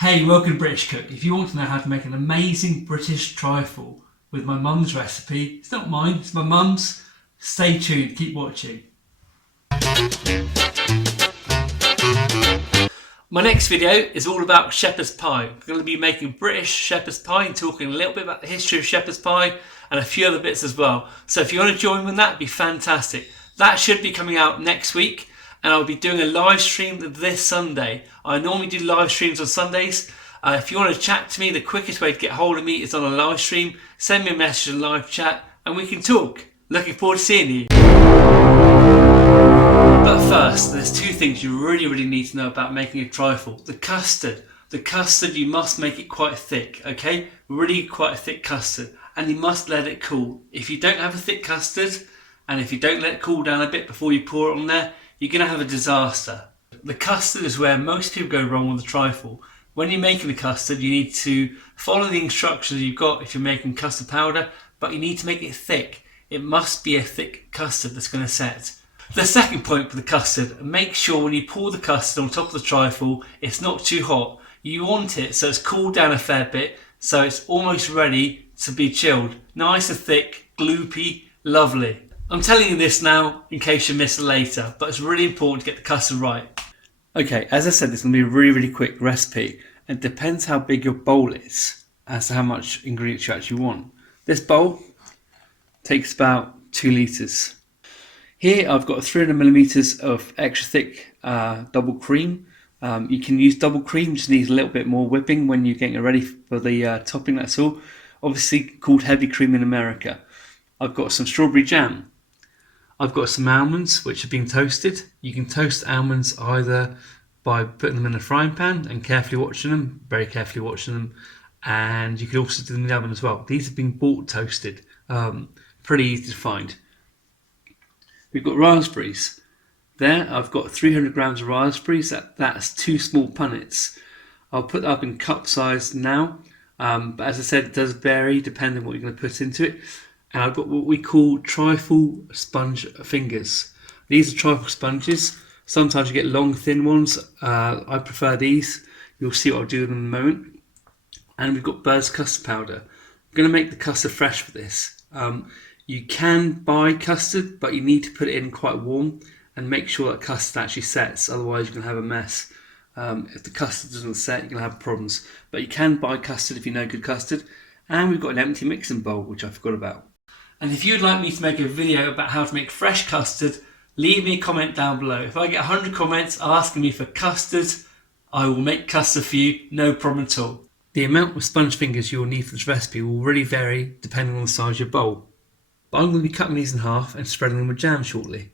Hey, welcome to British Cook. If you want to know how to make an amazing British trifle with my mum's recipe, it's not mine, it's my mum's. Stay tuned, keep watching. My next video is all about shepherd's pie. I'm going to be making British shepherd's pie and talking a little bit about the history of shepherd's pie and a few other bits as well. So if you want to join me on that, it'd be fantastic. That should be coming out next week, and I'll be doing a live stream this Sunday. I normally do live streams on Sundays. If you want to chat to me, the quickest way to get hold of me is on a live stream. Send me a message in live chat and we can talk. Looking forward to seeing you. But first, there's two things you really need to know about making a trifle. The custard. The custard, you must make it quite thick, okay? Really quite a thick custard. And you must let it cool. If you don't have a thick custard, and if you don't let it cool down a bit before you pour it on there, you're going to have a disaster. The custard is where most people go wrong with the trifle. When you're making the custard, you need to follow the instructions you've got if you're making custard powder, but you need to make it thick. It must be a thick custard that's going to set. The second point for the custard, make sure when you pour the custard on top of the trifle, it's not too hot. You want it so it's cooled down a fair bit, so it's almost ready to be chilled. Nice and thick, gloopy, lovely. I'm telling you this now in case you miss it later, but it's really important to get the custard right. Okay, as I said, this is going to be a really quick recipe. It depends how big your bowl is as to how much ingredients you actually want. This bowl takes about 2 litres. Here I've got 300ml of extra thick double cream. You can use double cream, just needs a little bit more whipping when you're getting it ready for the topping, that's all. Obviously called heavy cream in America. I've got some strawberry jam. I've got some almonds which have been toasted. You can toast almonds either by putting them in a frying pan and carefully watching them, very carefully watching them, and you can also do them in the oven as well. These have been bought toasted, pretty easy to find. We've got raspberries. There I've got 300 grams of raspberries, that's 2 small punnets. I'll put that up in cup size now, but as I said, it does vary depending on what you're going to put into it. And I've got what we call trifle sponge fingers. These are trifle sponges. Sometimes you get long, thin ones. I prefer these. You'll see what I'll do in a moment. And we've got Bird's custard powder. I'm going to make the custard fresh for this. You can buy custard, but you need to put it in quite warm and make sure that custard actually sets. Otherwise, you're going to have a mess. If the custard doesn't set, you're going to have problems. But you can buy custard if you know good custard. And we've got an empty mixing bowl, which I forgot about. And if you'd like me to make a video about how to make fresh custard, leave me a comment down below. If I get 100 comments asking me for custard, I will make custard for you, no problem at all. The amount of sponge fingers you will need for this recipe will really vary depending on the size of your bowl. But I'm going to be cutting these in half and spreading them with jam shortly.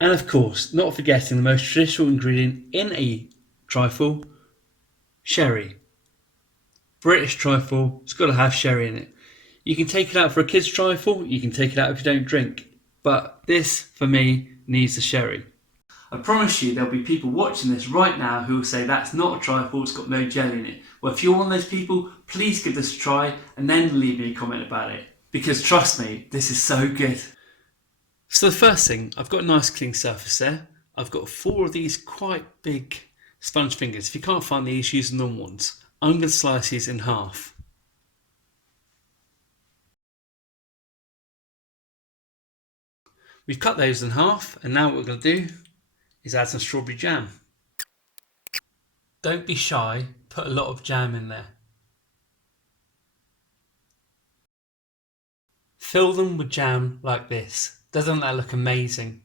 And of course, not forgetting the most traditional ingredient in a trifle, sherry. British trifle, it's got to have sherry in it. You can take it out for a kid's trifle, you can take it out if you don't drink, but this, for me, needs the sherry. I promise you there'll be people watching this right now who will say that's not a trifle, it's got no jelly in it. Well, if you're one of those people, please give this a try and then leave me a comment about it, because trust me, this is so good. So the first thing, I've got a nice clean surface there. I've got 4 of these quite big sponge fingers. If you can't find these, use the normal ones. I'm going to slice these in half. We've cut those in half, and now what we're going to do is add some strawberry jam. Don't be shy, put a lot of jam in there. Fill them with jam like this. Doesn't that look amazing?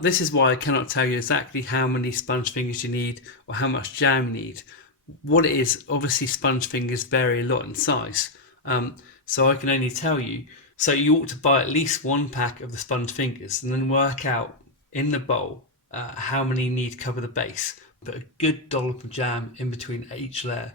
This is why I cannot tell you exactly how many sponge fingers you need or how much jam you need. What it is, obviously sponge fingers vary a lot in size, so I can only tell you. So you ought to buy at least 1 pack of the sponge fingers and then work out in the bowl how many you need to cover the base. Put a good dollop of jam in between each layer.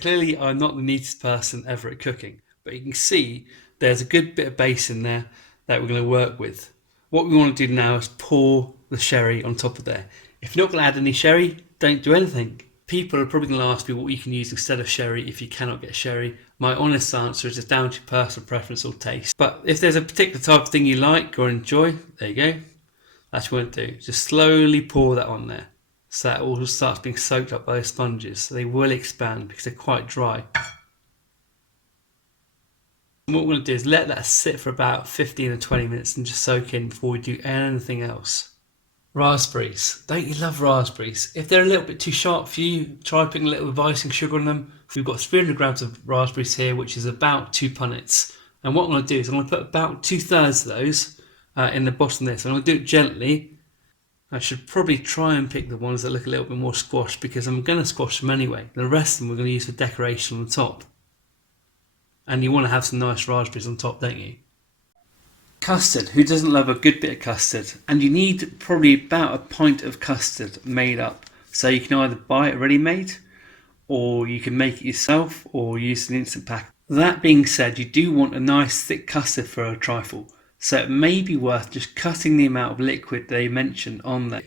Clearly I'm not the neatest person ever at cooking, but you can see there's a good bit of base in there that we're going to work with. What we want to do now is pour the sherry on top of there. If you're not going to add any sherry, don't do anything. People are probably going to ask me what you can use instead of sherry if you cannot get sherry. My honest answer is it's down to personal preference or taste. But if there's a particular type of thing you like or enjoy, there you go. That's what you want to do. Just slowly pour that on there. so that all starts being soaked up by the sponges. So they will expand because they're quite dry. And what we're going to do is let that sit for about 15 or 20 minutes and just soak in before we do anything else. Raspberries. Don't you love raspberries? If they're a little bit too sharp for you, try putting a little bit of icing sugar on them. We've got 300 grams of raspberries here, which is about 2 punnets. And what I'm going to do is I'm going to put about 2/3 of those in the bottom there. So I'm going to do it gently. I should probably try and pick the ones that look a little bit more squashed because I'm going to squash them anyway. The rest of them we're going to use for decoration on the top. And you want to have some nice raspberries on top, don't you? Custard. Who doesn't love a good bit of custard? And you need probably about a pint of custard made up. So you can either buy it ready-made, or you can make it yourself, or use an instant pack. That being said, you do want a nice thick custard for a trifle. So it may be worth just cutting the amount of liquid they mentioned on there.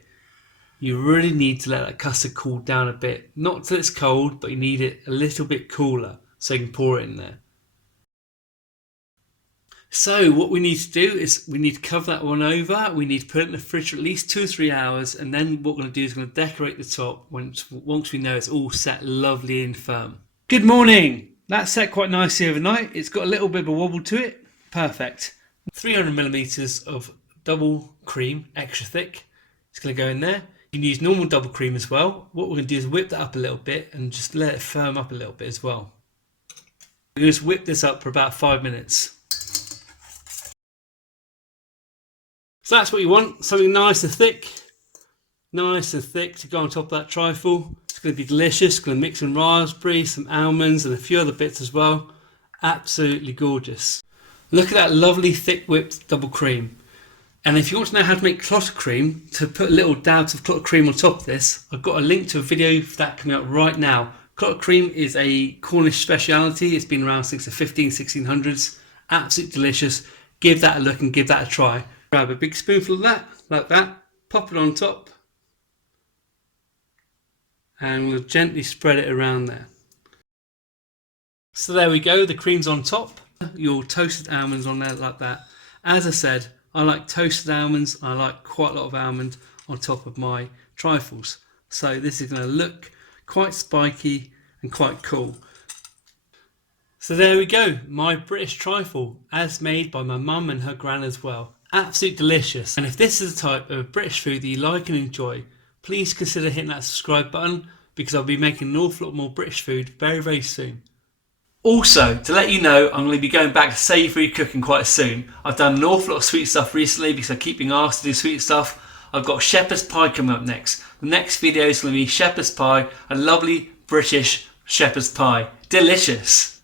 You really need to let that custard cool down a bit. Not till it's cold, but you need it a little bit cooler so you can pour it in there. So what we need to do is we need to cover that one over. We need to put it in the fridge for at least 2 or 3 hours, and then what we're going to do is we're going to decorate the top once we know it's all set lovely and firm. Good morning! That's set quite nicely overnight. It's got a little bit of a wobble to it. Perfect. 300ml of double cream, extra thick. It's going to go in there. You can use normal double cream as well. What we're going to do is whip that up a little bit and just let it firm up a little bit as well. We're going to just whip this up for about 5 minutes. So that's what you want, something nice and thick to go on top of that trifle. It's going to be delicious. It's going to mix in raspberries, some almonds and a few other bits as well. Absolutely gorgeous. Look at that lovely thick whipped double cream. And if you want to know how to make clotted cream, to put little dabs of clotted cream on top of this, I've got a link to a video for that coming out right now. Clotted cream is a Cornish speciality. It's been around since the 1600s. Absolutely delicious. Give that a look and give that a try. Grab a big spoonful of that, like that, pop it on top, and we'll gently spread it around there. So there we go, the cream's on top, your toasted almonds on there like that. As I said, I like toasted almonds, I like quite a lot of almond on top of my trifles. So this is going to look quite spiky and quite cool. So there we go, my British trifle, as made by my mum and her gran as well. Absolutely delicious. And if this is the type of British food that you like and enjoy, please consider hitting that subscribe button because I'll be making an awful lot more British food very, very soon. Also, to let you know, I'm going to be going back to savoury cooking quite soon. I've done an awful lot of sweet stuff recently because I keep being asked to do sweet stuff. I've got shepherd's pie coming up next. The next video is going to be shepherd's pie, a lovely British shepherd's pie. Delicious.